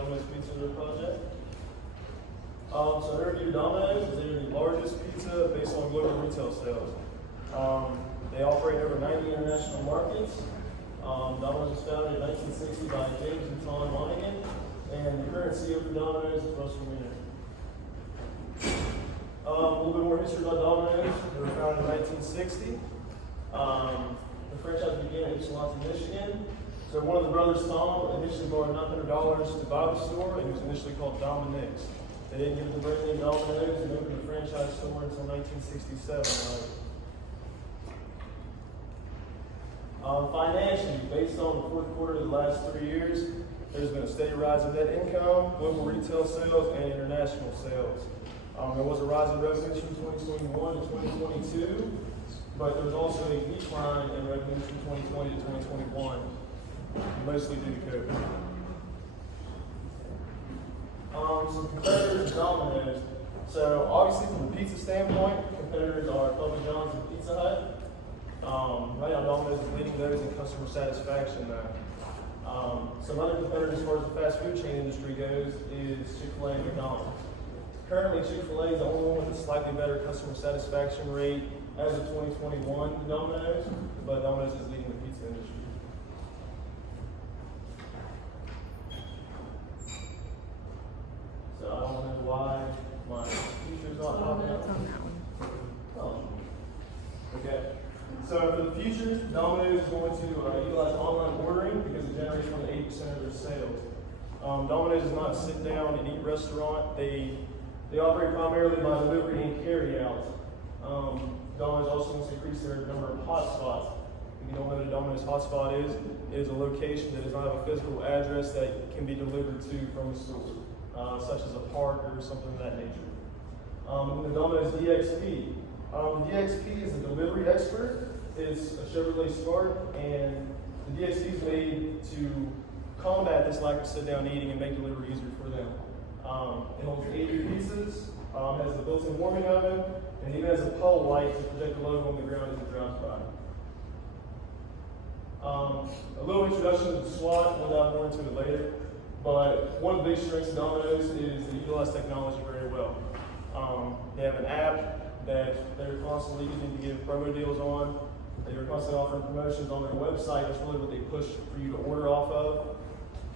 Domino's Pizza to their project. So an overview of Domino's is they're the largest pizza based on global retail sales. They operate over 90 international markets. Domino's was founded in 1960 by James and Tom Monaghan, and the current CEO for Domino's is Russell Weiner. A little bit more history about Domino's. They were founded in 1960. The franchise began in Ypsilanti, Michigan. So one of the brothers, Tom, initially borrowed $900 to buy the store, and it was initially called Dominick's. They didn't give it the brand name Domino's and opened the franchise store until 1967. Financially, based on the fourth quarter of the last 3 years, there's been a steady rise in net income, global retail sales, and international sales. There was a rise in revenues from 2021 to 2022, but there was also a decline in revenues from 2020 to 2021, mostly due to COVID. Some competitors of Domino's. So obviously from the pizza standpoint, competitors are Papa John's and Pizza Hut. Right now Domino's is leading those in customer satisfaction now. Some other competitors as far as the fast food chain industry goes is Chick-fil-A and McDonald's. Currently Chick-fil-A is the only one with a slightly better customer satisfaction rate as of 2021 to Domino's, but Domino's is leading the pizza industry. So I don't know why my future's not popping up. Oh. Okay. So for the future, Domino's is going to utilize online ordering because it generates more than 80% of their sales. Domino's is not a sit down and eat restaurant. They operate primarily by delivery and carry out. Domino's also wants to increase their number of hotspots. If you don't know what a Domino's hotspot is, it is a location that does not have a physical address that can be delivered to from the store, such as a park or something of that nature. And the Domino's DXP. The DXP is a delivery expert. It's a Chevrolet Spark, and the DXP is made to combat this lack of sit-down eating and make delivery easier for them. It holds 80 pieces, has a built-in warming oven, and even has a pole light to project the logo on the ground as it drives by. A little introduction to the SWAT, we'll dive more into it later, but one of the big strengths of Domino's is they utilize technology very well. They have an app that they're constantly using to give promo deals on. They're constantly offering promotions on their website. That's really what they push for you to order off of.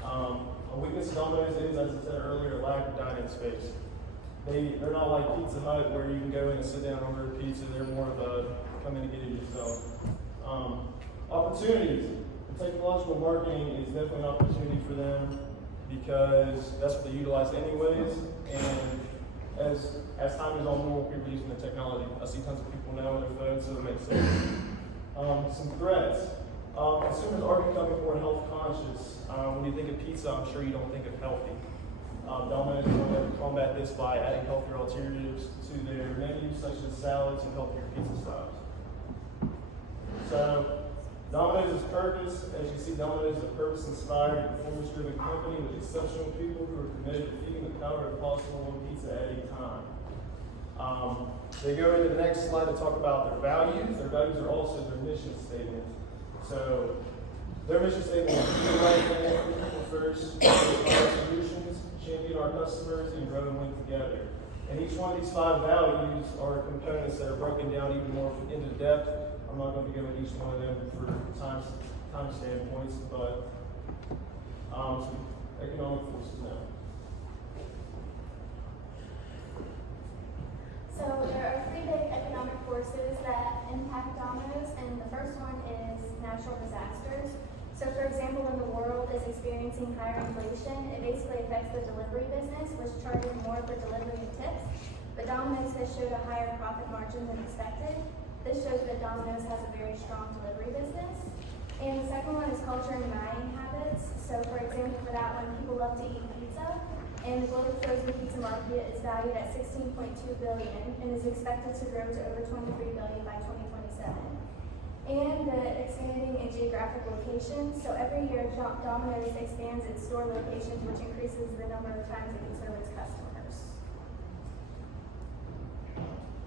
A weakness of Domino's is, as I said earlier, lack of dining space. They're not like Pizza Hut where you can go in and sit down and order a pizza. They're more of a come in and get it yourself. Opportunities. The technological marketing is definitely an opportunity for them because that's what they utilize anyways. And as time goes on, more people using the technology. I see tons of people now on their phones, so it makes sense. Some threats. Consumers are becoming more health conscious. When you think of pizza, I'm sure you don't think of healthy. Domino's is going to combat this by adding healthier alternatives to their menus, such as salads and healthier pizza styles. So, Domino's purpose, as you see, Domino's is a purpose-inspired, performance-driven company with exceptional people who are committed to feeding the power of possible one pizza at a time. They go into the next slide to talk about their values. Their values are also their mission statement. So, their mission statement is do the right thing, people first, our solutions, champion our customers, and grow and win together. And each one of these 5 values are components that are broken down even more into depth. I'm not going to go into each one of them for time standpoints, but some economic forces now. So there are 3 big economic forces that impact Domino's, and the first one is natural disasters. So for example, when the world is experiencing higher inflation, it basically affects the delivery business, which charges more for delivery and tips. But Domino's has showed a higher profit margin than expected. This shows that Domino's has a very strong delivery business. And the second one is culture and buying habits. So for example, for that one, people love to eat pizza, and the global frozen pizza market is valued at $16.2 billion and is expected to grow to over $23 billion by 2027. And the expanding in geographic locations. So every year, Domino's expands its store locations, which increases the number of times it can serve its customers.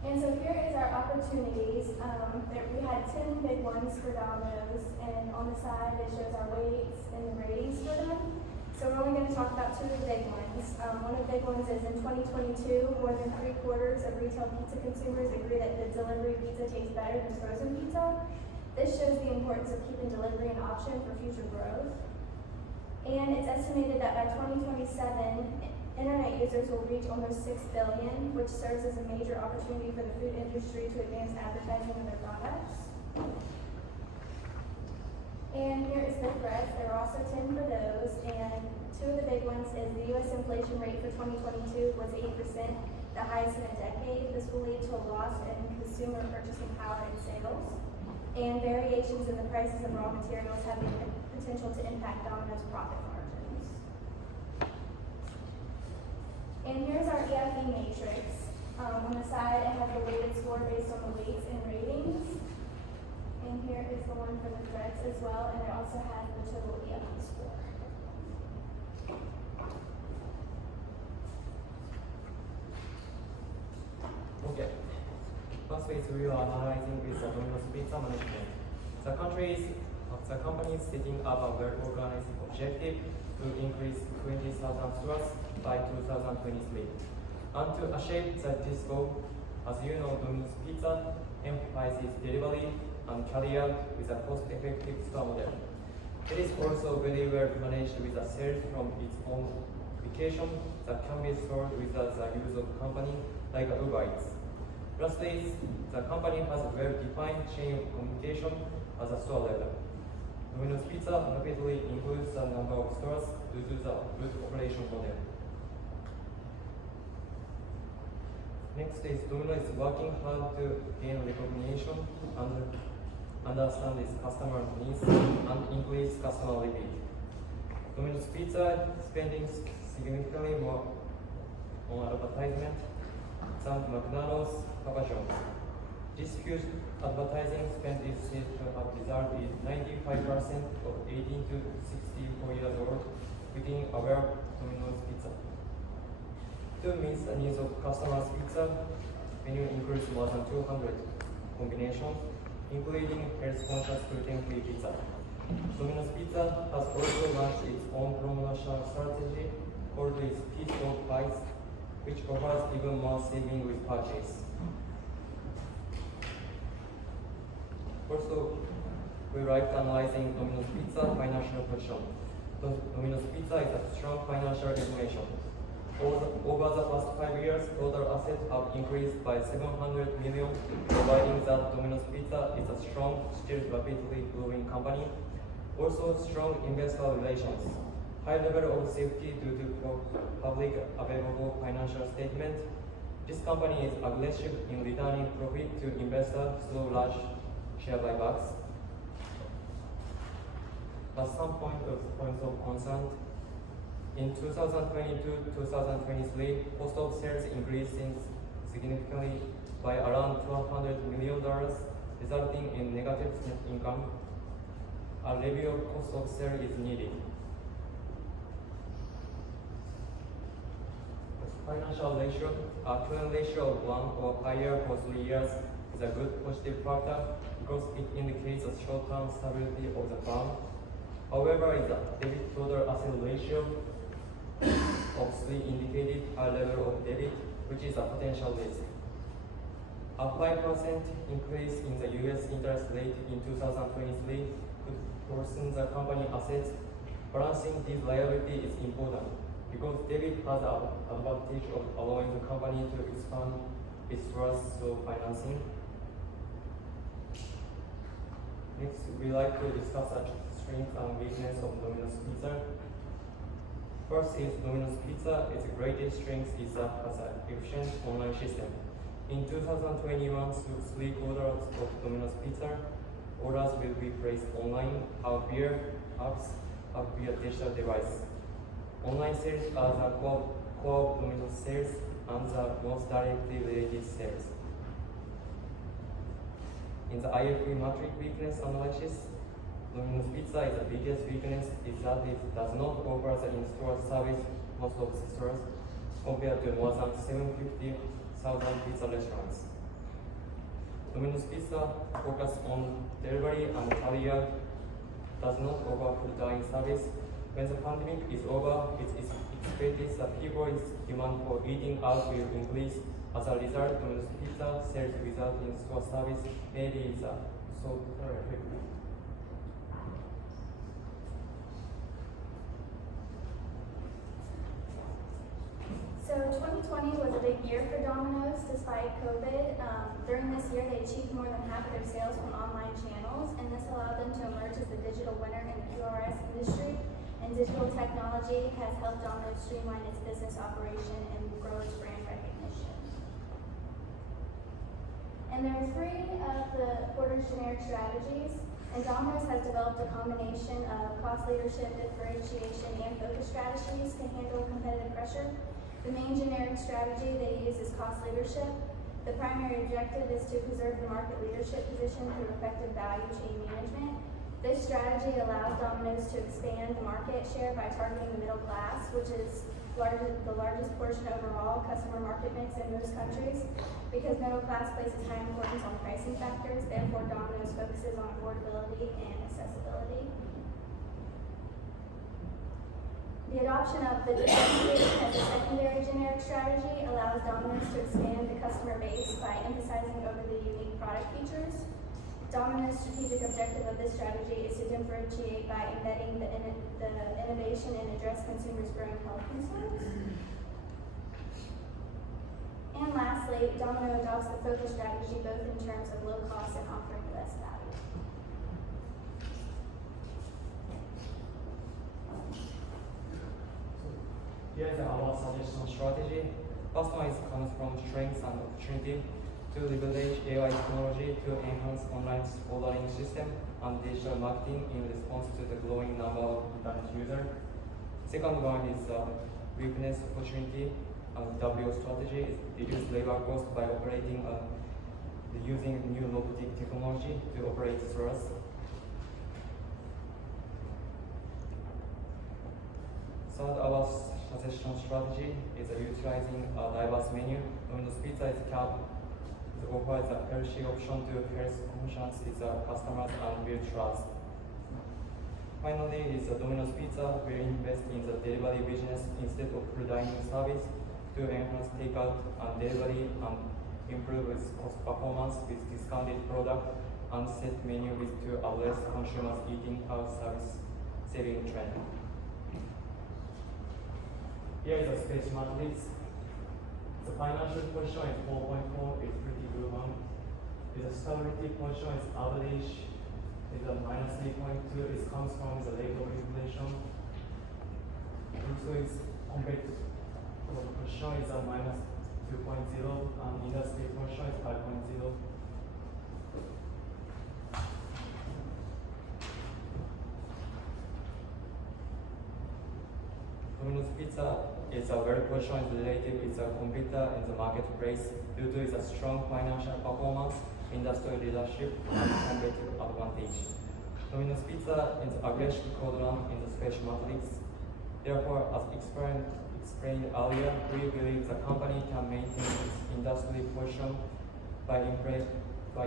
And so here is our opportunities. We had 10 big ones for Domino's, and on the side it shows our weights and the ratings for them. So we're only going to talk about two of the big ones. One of the big ones is in 2022, more than 3/4 of retail pizza consumers agree that the delivery pizza tastes better than frozen pizza. This shows the importance of keeping delivery an option for future growth. And it's estimated that by 2027, internet users will reach almost 6 billion, which serves as a major opportunity for the food industry to advance advertising of their products. And here is the threats. There are also 10 for those, and two of the big ones is the U.S. inflation rate for 2022 was 8%, the highest in a decade. This will lead to a loss in consumer purchasing power and sales. And variations in the prices of raw materials have the potential to impact Domino's profit margins. And here's our EFE matrix. On the side, it has the weighted score based on the weights and ratings. And here is the one for the threats as well, and it also has the total EFE score. Okay. First phase we are analyzing is the Domino's Pizza management. The company is setting up a well-organized objective to increase 20,000 stores by 2023. And to achieve this goal, as you know, Domino's Pizza emphasizes delivery and carry out with a cost-effective store model. It is also very well managed with a sales from its own application that can be sold without the use of company like Uber Eats. Lastly, the company has a well-defined chain of communication at the store level. Domino's Pizza rapidly increases the number of stores due to the good operation model. Next is Domino's is working hard to gain recognition and understand its customer needs and increase customer repeat. Domino's Pizza is spending significantly more on advertisement than McDonald's, Papa John's. This huge advertising spend is said to have resulted in 95% of 18 to 64 years old being aware of Domino's Pizza. To meet the needs of customers' pizza, menu includes more than 200 combinations, including health-conscious gluten-free pizza. Domino's Pizza has also launched its own promotional strategy called its Piece of Bites, which offers even more saving with purchase. Also, we like analyzing Domino's Pizza financial position. Domino's Pizza is a strong financial information. Over the past 5 years, total assets have increased by 700 million, providing that Domino's Pizza is a strong, still rapidly growing company. Also, strong investor relations, high level of safety due to public available financial statement. This company is aggressive in returning profit to investors through large share buybacks. But some points of concern. In 2022-2023, cost of sales increased significantly by around $200 million, resulting in negative net income. A review of cost of sales is needed. Financial ratio, a current ratio of 1 or higher for 3 years is a good positive factor because it indicates a short-term stability of the firm. However, the debit total asset ratio of 3 indicated high level of debit, which is a potential risk. A 5% increase in the U.S. interest rate in 2023 could worsen the company assets. Balancing this liability is important because debit has the advantage of allowing the company to expand its wealth through financing. Next, we like to discuss the strength and weakness of Domino's Pizza. First is Domino's Pizza. Its greatest strength is that it has an efficient online system. In 2021, 3/4 of Domino's Pizza orders will be placed online, via apps, via digital device. Online sales are the core of Domino's sales and the most directly related sales. In the IFE matrix weakness analysis, Domino's Pizza is the biggest weakness is that it does not offer the in-store service most of the stores compared to more than 750,000 pizza restaurants. Domino's Pizza focuses on delivery and carry-out, does not offer full dining service, When the pandemic is over, it is expected that people's demand for eating out will increase. As a result, Domino's Pizza sales without in-store service may be the so effective. So 2020 was a big year for Domino's despite COVID. During this year, they achieved more than half of their sales from online channels, and this allowed them to emerge as the digital winner in the QRS industry. And digital technology has helped Domino's streamline its business operation and grow its brand recognition. And there are three of the Porter's generic strategies, and Domino's has developed a combination of cost leadership, differentiation, and focus strategies to handle competitive pressure. The main generic strategy they use is cost leadership. The primary objective is to preserve the market leadership position through effective value chain management. This strategy allows Domino's to expand the market share by targeting the middle class, which is the largest portion overall customer market mix in most countries. Because middle class places high importance on pricing factors, therefore Domino's focuses on affordability and accessibility. The adoption of the differentiation as a secondary generic strategy allows Domino's to expand the customer base by emphasizing over the unique product features. Domino's strategic objective of this strategy is to differentiate by embedding the innovation and address consumers' growing health concerns. And lastly, Domino adopts the focus strategy both in terms of low cost and offering the best value. Here's our suggestion strategy. First one comes from strengths and opportunity to leverage AI technology to enhance online ordering system and digital marketing in response to the growing number of internet users. Second one is weakness opportunity and W strategy is reduce labor cost by operating using new robotic technology to operate stores. Third, our suggestion strategy is utilizing a diverse menu. Domino's Pizza offers a healthy option to health conscious customers and build trust. Finally, Domino's Pizza will invest in the delivery business instead of dining service to enhance takeout and delivery and improve its cost performance with discounted product and set menu to address consumers eating out service saving trend. Here is a space matrix. The financial position is 4.4, it's pretty good one. The stability position is average, is a minus 3.2, it comes from the rate of inflation. Also it's compared to the position is a minus 2.0 and industry position is 5.0. Domino's Pizza is a very position relative with a competitor in the marketplace due to its strong financial performance, industry leadership, and competitive advantage. Domino's Pizza is aggressive quadrant in the space matrix. Therefore, as explained earlier, we believe the company can maintain its industry position by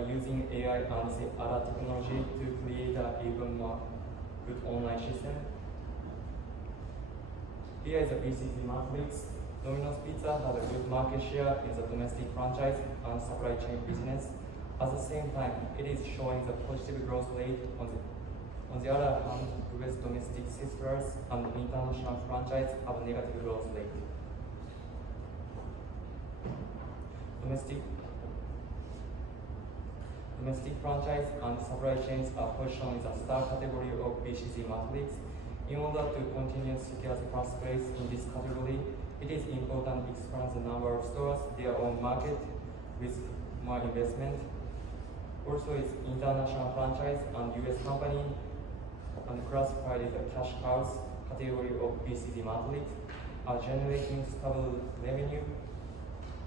using AI and other technology to create an even more good online system. Here is a BCG matrix. Domino's Pizza has a good market share in the domestic franchise and supply chain business. At the same time, it is showing the positive growth rate. On the other hand, US domestic sisters and international franchise have a negative growth rate. Domestic franchise and supply chains are positioned in the star category of BCG matrix. In order to continue to secure the first place in this category, it is important to expand the number of stores, their own market, with more investment. Also, its international franchise and US company and classified as a cash cows category of BCG matrix are generating stable revenue.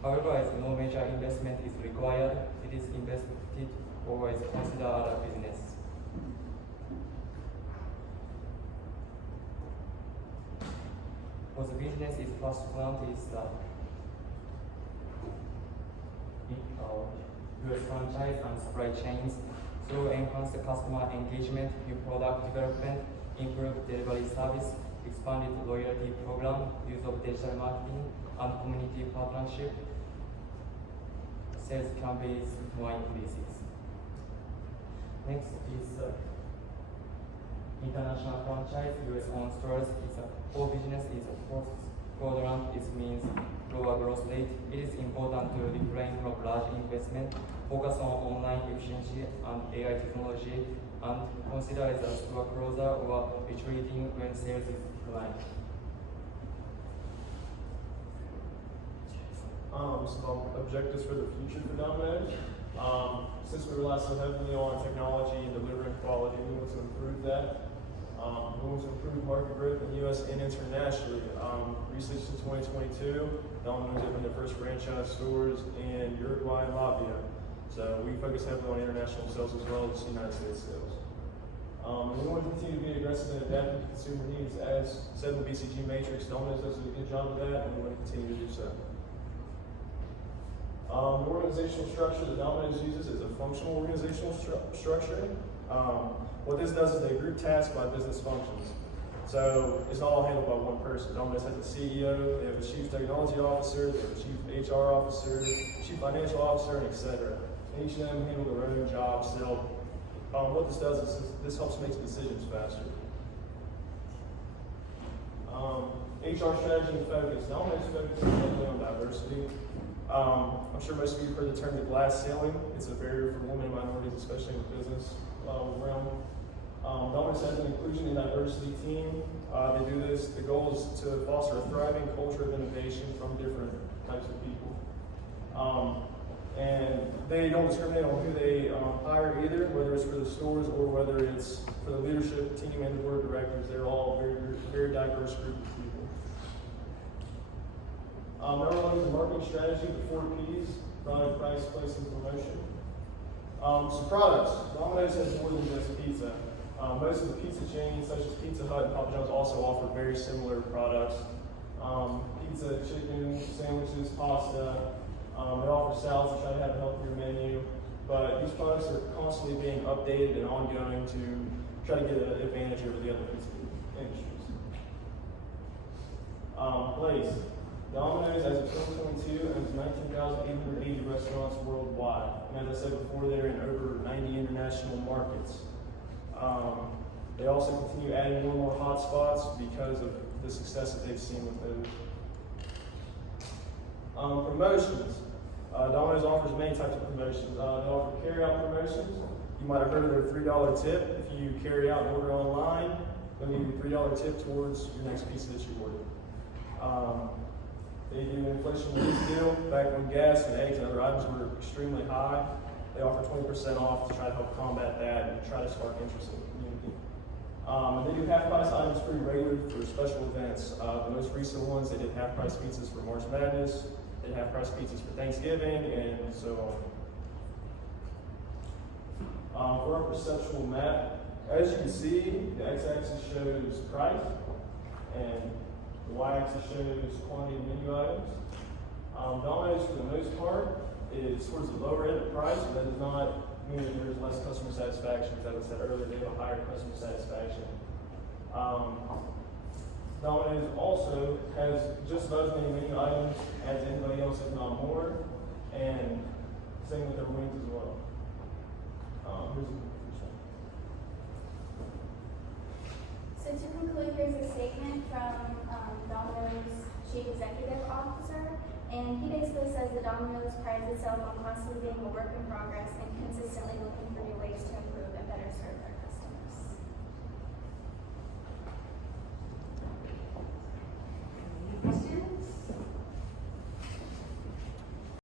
However, as no major investment is required, it is invested or is considered other business. For the business, its first plant is US franchise and supply chains through enhanced customer engagement, new product development, improved delivery service, expanded loyalty program, use of digital marketing, and community partnership, sales campaigns more increases. Next is international franchise, US-owned stores. It's a core business. Is a fourth quadrant. It means lower growth rate. It is important to refrain from large investment, focus on online efficiency and AI technology, and consider it a store closer or retreating when sales is declined. Some objectives for the future for Domino's. Since we rely so heavily on technology and delivering quality, we want to improve that. We want to improve market growth in the U.S. and internationally. Research in 2022, Domino's opened their first franchise stores in Uruguay and Latvia. So we focus heavily on international sales as well as United States sales. And we want to continue to be aggressive in adapting to consumer needs. As said in the BCG Matrix, Domino's does a good job of that, and we want to continue to do so. The organizational structure that Domino's uses is a functional organizational structure. What this does is they group tasks by business functions. So it's not all handled by one person. Domino's has a CEO, they have a chief technology officer, they have a chief HR officer, chief financial officer, and etc. And each of them handle their own job still. What this does is this helps make decisions faster. HR strategy and focus. Domino's focuses heavily on diversity. I'm sure most of you have heard the term the glass ceiling. It's a barrier for women and minorities, especially in the business realm. Domino's has an inclusion and diversity team. They do this. The goal is to foster a thriving culture of innovation from different types of people. And they don't discriminate on who they hire either, whether it's for the stores or whether it's for the leadership team and the board of directors. They're all very diverse group of people. Number one is the marketing strategy, the 4 Ps: product, price, place, and promotion. Some products. Domino's has more than just pizza. Most of the pizza chains, such as Pizza Hut and Papa John's, also offer very similar products. Pizza, chicken, sandwiches, pasta. They offer salads to try to have a healthier menu. But these products are constantly being updated and ongoing to try to get an advantage over the other pizza industries. Place. Domino's, as of 2022, owns 19,880 restaurants worldwide. And as I said before, they're in over 90 international markets. They also continue adding more and more hotspots because of the success that they've seen with those. Promotions. Domino's offers many types of promotions. They offer carry-out promotions. You might have heard of their $3 tip. If you carry out and order online, they'll give you a $3 tip towards your next pizza that you order. They do an inflation relief deal. Back when gas and eggs and other items were extremely high, they offer 20% off to try to help combat that and try to spark interest in the community. And they do half-price items free regularly for special events. The most recent ones, they did half-price pizzas for March Madness, they did half-price pizzas for Thanksgiving, and so on. For our perceptual map, as you can see, the x-axis shows price, and the y-axis shows quantity of menu items. Domino's, for the most part, is towards the lower end of price, but that does not mean that there's less customer satisfaction. As I said earlier, they have a higher customer satisfaction. Domino's also has just about as many menu items as anybody else, if not more, and same with their wings as well. Here's a So to conclude, here's a statement from Domino's Chief Executive Officer, and he basically says that Domino's prides itself on constantly being a work in progress and consistently looking for new ways to improve and better serve their customers.